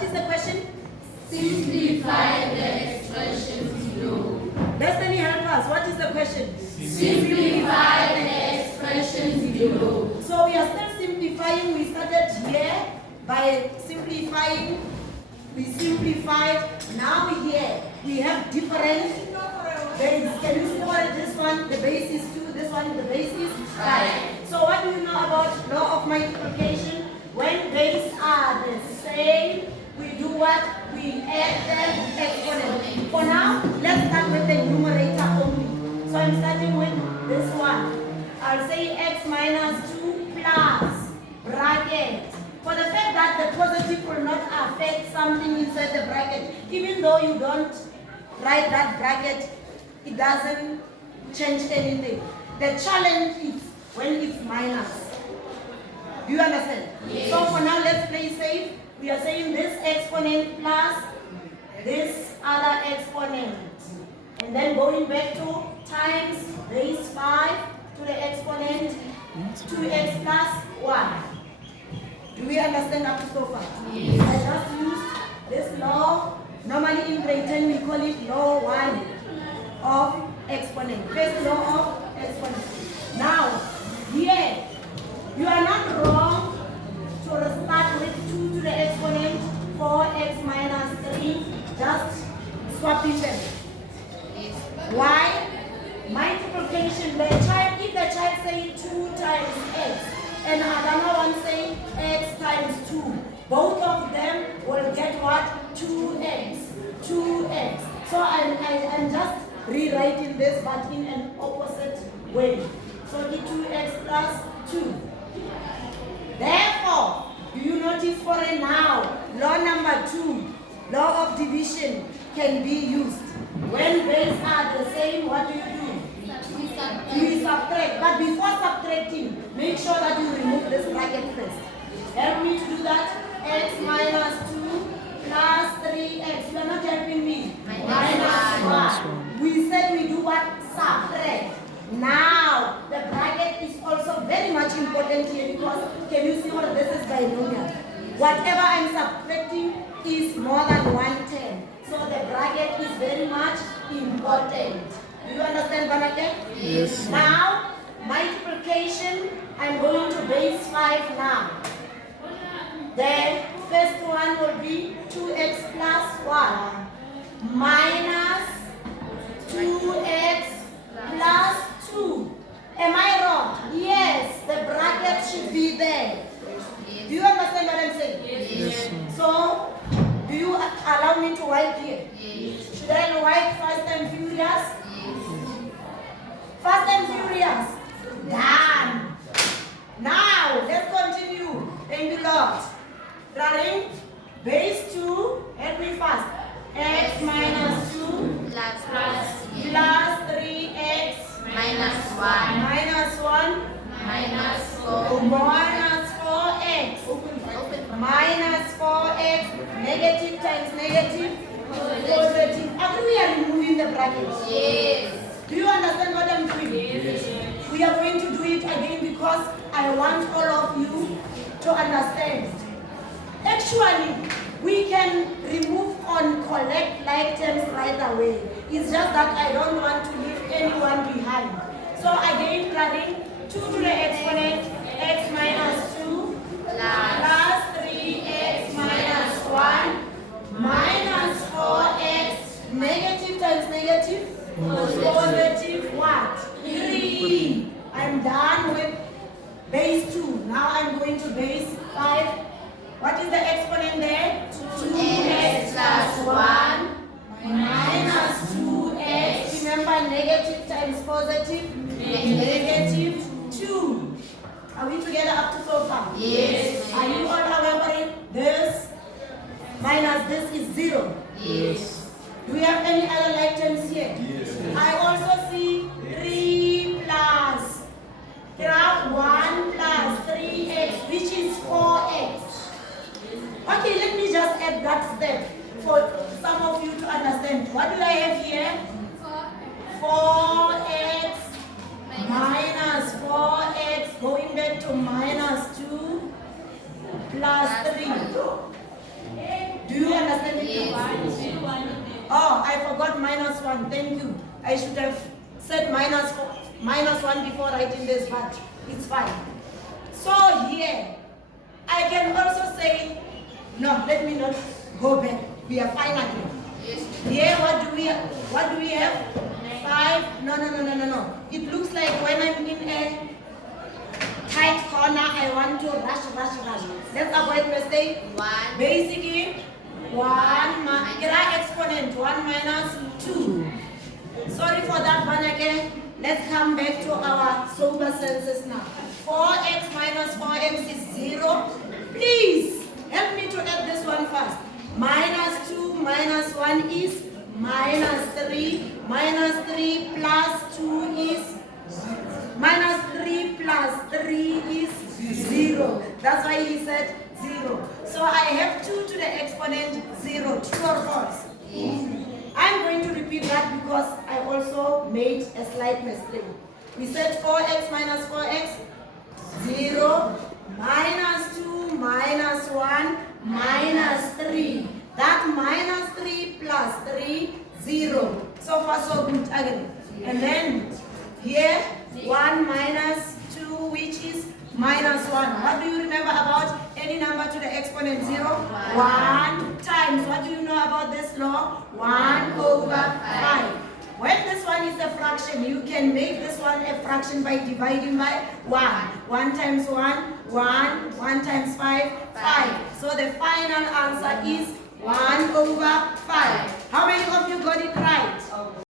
What is the question? Simplify the expressions below. Destiny, help us. What is the question? Simplify the expressions below. So we are still simplifying. We started here by simplifying. We simplified. Now here we have different base. Can you see what this one? The base is 2. This one, the base is 5. So what do you know about law of multiplication? When bases are the same, we do what? We add them exponent. For now, let's start with the numerator only. So I'm starting with this one. I'll say x minus 2 plus bracket. For the fact that the positive will not affect something inside the bracket, even though you don't write that bracket, it doesn't change anything. The challenge is when it's minus. Do you understand? Yes. So for now, let's play safe. We are saying this exponent plus this other exponent. And then going back to times base 5 to the exponent 2x plus 1. Do we understand up to so far? Yes. I just used this law. Normally in grade 10 we call it law 1 of exponent. First law of exponent. Now, here, you are not wrong to start with 2 to the exponent 4x minus 3. Just swapping them. Why? Multiplication. If the child say 2 times x and another one say x times 2, both of them will get what? 2x. 2x. So I'm just rewriting this but in an opposite way. So the 2x plus 2. Therefore, do you notice for a now, law number 2, law of division can be used. When bases are the same, what do? You subtract. But before subtracting, make sure that you remove this bracket first. Help me to do that. X minus 2 plus 3x. You are not helping me. Minus 1. We said we do what? Subtract. Now, the bracket is also very much important here because can you see what this is binomial? Whatever I'm subtracting is more than 1/10. So the bracket is very much important. Do you understand, Banake? Yes. Now, multiplication, I'm going to base 5 now. The first one will be 2x plus 1 minus 2x plus 2. Am I wrong? Yes, the bracket should be there. Do you understand what I'm saying? Yes. So, do you allow me to write here? Yes. Should I write Fast and Furious? Fast and Furious. Done. Now, let's continue. Thank you, Lord. Running. Base 2. Help me fast. X minus 2 plus 3x Minus 1. minus 1 Minus 4. minus 4x minus 4x negative times negative positive. After we are removing the brackets. Yes. Do you understand what I'm doing? Yes. We are going to do it again because I want all of you to understand. Actually, we can remove on collect like terms right away. It's just that I don't want to leave anyone behind. So again, running 2 to the exponent x minus 2 plus 3x minus 1 minus 4x negative times negative positive what? 3. I'm done with base 2. Now I'm going to base 5. What is the exponent there? 2x plus 1 minus 2x. Remember negative times positive? Negative 2. Are we together up to so far? Yes. Are you all remembering this minus this is 0? Yes. Do we have any other like terms here? Yes. I also see 3 plus 1 plus 3x, which is 4x. Okay, let me just add that step for some of you to understand. What do I have here? 4x minus 4x going back to minus 2 plus 3. Do minus 1. Thank you. I should have said minus 1 before writing this, but it's fine. So here, I can also say, no, let me not go back. We are fine again. Here, what do we have? 5. No. It looks like when I'm in a tight corner, I want to rush. Let's avoid mistake. 1. Basically, 1 exponent, 1 minus 2. Sorry for that one again. Let's come back to our sober senses now. 4x minus 4x is 0. Please help me to add this one first. Minus 2 minus 1 is minus 3. Minus 3 plus 2 is minus 3 plus 3 is 0. That's why he said 0. So I have 2 to the exponent 0. True or false? I'm going to repeat that because I also made a slight mistake. We said 4x minus 4x, 0, minus 2, minus 1, minus 3. That minus 3 plus 3, 0. So far so good again. And then here, 1 minus 2, which is minus 1. What do you remember about any number to the exponent 0? 1 times. What do you know about this law? 1 over 5. When this one is a fraction, you can make this one a fraction by dividing by 1. 1 times 1, 1. 1 times 5, 5. So the final answer is 1 over 5. How many of you got it right?